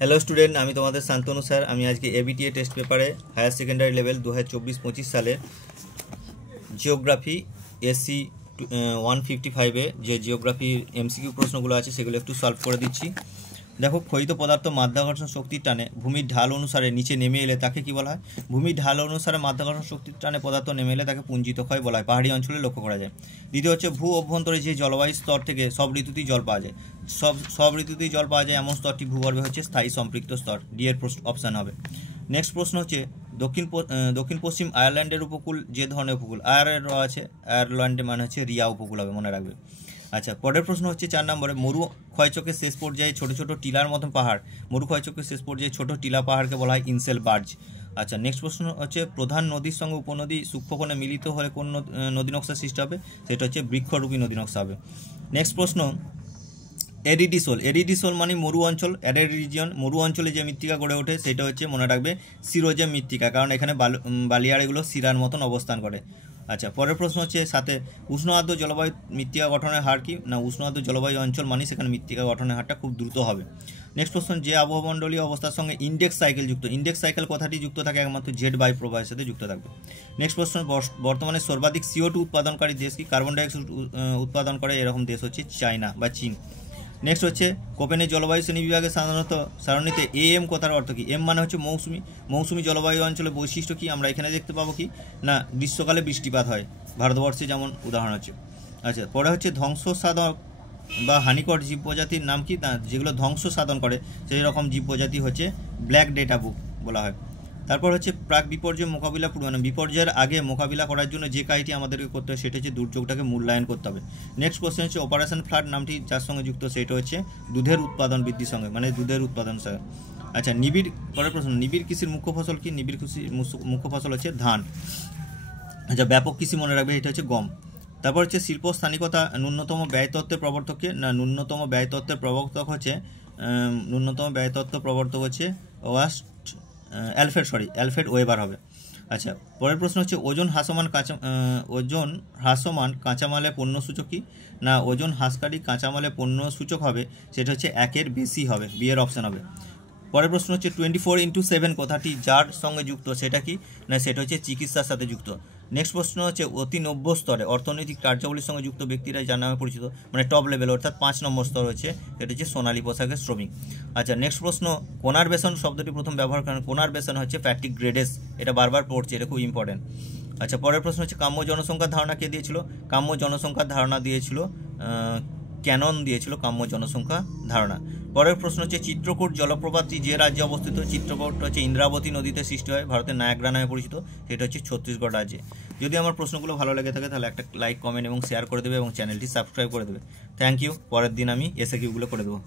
Hello student, আমি তোমাদের Shantanu sir. আমি আজকে এবিটিএ টেস্ট পেপারে হায়ার সেকেন্ডারি লেভেল 2024-25 সালে জিওগ্রাফি এসসি 155-এ যে জিওগ্রাফির এমসিকিউ প্রশ্নগুলো আছে সেগুলো একটু সলভ করে দিচ্ছি। দেখো, ক্ষয়িত পদার্থ মাধ্যাকর্ষণ শক্তির টানে ভূমির ঢাল অনুসারে নিচে নেমে এলে তাকে কি বলা হয়? ভূমির ঢাল অনুসারে মাধ্যাকর্ষণ শক্তির টানে পদার্থ নেমে এলে তাকে পুঞ্জিত ক্ষয় বলা হয়। পাহাড়ি অঞ্চলে লক্ষ্য করা যায়। দ্বিতীয় হচ্ছে, ভূ অভ্যন্তরে যে জলবায়ু স্তর থেকে সব ঋতুতেই জল পাওয়া যায়। সব ঋতুতেই জল পাওয়া যায় এমন স্তরটি ভূগর্ভে হচ্ছে স্থায়ী সম্পৃক্ত স্তর। ডি এর অপশান হবে। নেক্সট প্রশ্ন হচ্ছে, দক্ষিণ পশ্চিম আয়ারল্যান্ডের উপকূল যে ধরনের উপকূল? আয়ারল্যান্ডে মানে হচ্ছে রিয়া উপকূল হবে, মনে রাখবে। আচ্ছা, পরের প্রশ্ন হচ্ছে 4 নম্বরে, মরু ক্ষয়চক্রের শেষ পর্যায়ে ছোট ছোট টিলার মতন পাহাড়, মরু ক্ষয়চক্রের শেষ পর্যায়ে ছোট টিলা পাহাড়কে বলা হয় ইনসেল বার্জ। আচ্ছা, নেক্সট প্রশ্ন হচ্ছে, প্রধান নদীর সঙ্গে উপনদী সূক্ষ্মকোণে মিলিত হলে কোন নদী নকশা সৃষ্টি হবে? সেটা হচ্ছে বৃক্ষরূপী নদী নকশা হবে। নেক্সট প্রশ্ন, এরিডিসোল মানে মরু অঞ্চল, অ্যারিড রিজিয়ন। মরু অঞ্চলে যে মৃত্তিকা গড়ে ওঠে সেটা হচ্ছে, মনে রাখবে, সিরোজেম মৃত্তিকা, কারণ এখানে বালিয়াড়িগুলো শিরার মতন অবস্থান করে। আচ্ছা, পরের প্রশ্ন হচ্ছে 7, উষ্ণ আর্দ্র জলবায়ু মৃত্তিকা গঠনের হার কি? না, উষ্ণ আর্দ্র জলবায়ু অঞ্চল মানে সেখানে মৃত্তিকা গঠনের হারটা খুব দ্রুত হবে। নেক্সট প্রশ্ন, যে আবহমণ্ডলীয় অবস্থার সঙ্গে ইন্ডেক্স সাইকেল যুক্ত, ইন্ডেক্স সাইকেল কথাটি যুক্ত থাকে একমাত্র জেট বায়ু প্রবাহের সাথে যুক্ত থাকবে। নেক্সট প্রশ্ন, বর্তমানে সর্বাধিক CO2 উৎপাদনকারী দেশ কি? কার্বন ডাইঅক্সাইড উৎপাদন করে এরকম দেশ হচ্ছে চায়না বা চীন। নেক্সট হচ্ছে, কোপেনের জলবায়ু শ্রেণী বিভাগে সাধারণত সারণীতে AM কথার অর্থ কি? এম মানে হচ্ছে মৌসুমি। মৌসুমি জলবায়ু অঞ্চলের বৈশিষ্ট্য কি? আমরা এখানে দেখতে পাবো কি না, গ্রীষ্মকালে বৃষ্টিপাত হয়, ভারতবর্ষে যেমন উদাহরণ হচ্ছে। আচ্ছা, পরে হচ্ছে, ধ্বংস সাধক বা হানিকর জীব প্রজাতির নাম কি? না, যেগুলো ধ্বংস সাধন করে সেই রকম জীব প্রজাতি হচ্ছে ব্ল্যাক ডেটা বুক বলা হয়। তারপর হচ্ছে, প্রাক বিপর্যয় মোকাবিলা পূর্বানুমান, বিপর্যয়ের আগে মোকাবিলা করার জন্য যে কাজটি আমাদেরকে করতে হয় সেটা হচ্ছে দুর্যোগটাকে মূল্যায়ন করতে হবে। নেক্সট কোশ্চেন হচ্ছে, অপারেশন ফ্লাড নামটি যার সঙ্গে যুক্ত সেটা হচ্ছে দুধের উৎপাদন বৃদ্ধির সঙ্গে, মানে দুধের উৎপাদন সঙ্গে। আচ্ছা, নিবিড়, পরের প্রশ্ন, নিবিড় কৃষির মুখ্য ফসল কি? নিবিড় কৃষির মুখ্য ফসল হচ্ছে ধান। আচ্ছা, ব্যাপক কৃষি মনে রাখবে, এটা হচ্ছে গম। তারপর হচ্ছে, শিল্প স্থানিকতা ন্যূনতম ব্যয় তত্ত্বের প্রবর্তককে? না, ন্যূনতম ব্যয় তত্ত্বের প্রবর্তক হচ্ছে অ্যালফ্রেড ওয়েবার হবে। আচ্ছা, পরের প্রশ্ন হচ্ছে, ওজন হ্রাসমান কাঁচামালে পণ্য সূচক কি? না, ওজন হ্রাসকারী কাঁচামালে পণ্য সূচক হবে সেটা হচ্ছে 1-এর বেশি হবে, বি এর অপশান হবে। পরের প্রশ্ন হচ্ছে, 24x7 কথাটি যার সঙ্গে যুক্ত সেটা কি? না, সেটা হচ্ছে চিকিৎসার সাথে যুক্ত। নেক্সট প্রশ্ন হচ্ছে, অতি নব্য স্তরে অর্থনৈতিক কার্যাবলীর সঙ্গে যুক্ত ব্যক্তিরা যার নামে পরিচিত, মানে টপ লেভেল, অর্থাৎ 5 নম্বর স্তর হচ্ছে এটা হচ্ছে সোনালী পোশাকের শ্রমিক। আচ্ছা, নেক্সট প্রশ্ন, কোনারবেশন শব্দটি প্রথম ব্যবহার করেন? কোনারবেশন হচ্ছে ফ্যাটিক গ্রেডেস, এটা বারবার পড়ছে, এটা খুব ইম্পর্টেন্ট। আচ্ছা, পরের প্রশ্ন হচ্ছে, কাম্য জনসংখ্যার ধারণা কে দিয়েছিল? কাম্য জনসংখ্যার ধারণা দিয়েছিল ক্যানন দিয়েছিল কাম্য জনসংখ্যা ধারণা। পরের প্রশ্ন হচ্ছে, চিত্রকূট জলপ্রপাতটি যে রাজ্যে অবস্থিত? চিত্রকূট হচ্ছে ইন্দ্রাবতী নদীতে সৃষ্টি হয়, ভারতের নায়াগ্রা নামে পরিচিত, সেটা হচ্ছে ছত্তিশগড় রাজ্যে। যদি আমার প্রশ্নগুলো ভালো লেগে থাকে তাহলে একটা লাইক, কমেন্ট এবং শেয়ার করে দেবে এবং চ্যানেলটি সাবস্ক্রাইব করে দেবে। Thank you. পরের দিন আমি এসএকিউগুলো করে দেবো।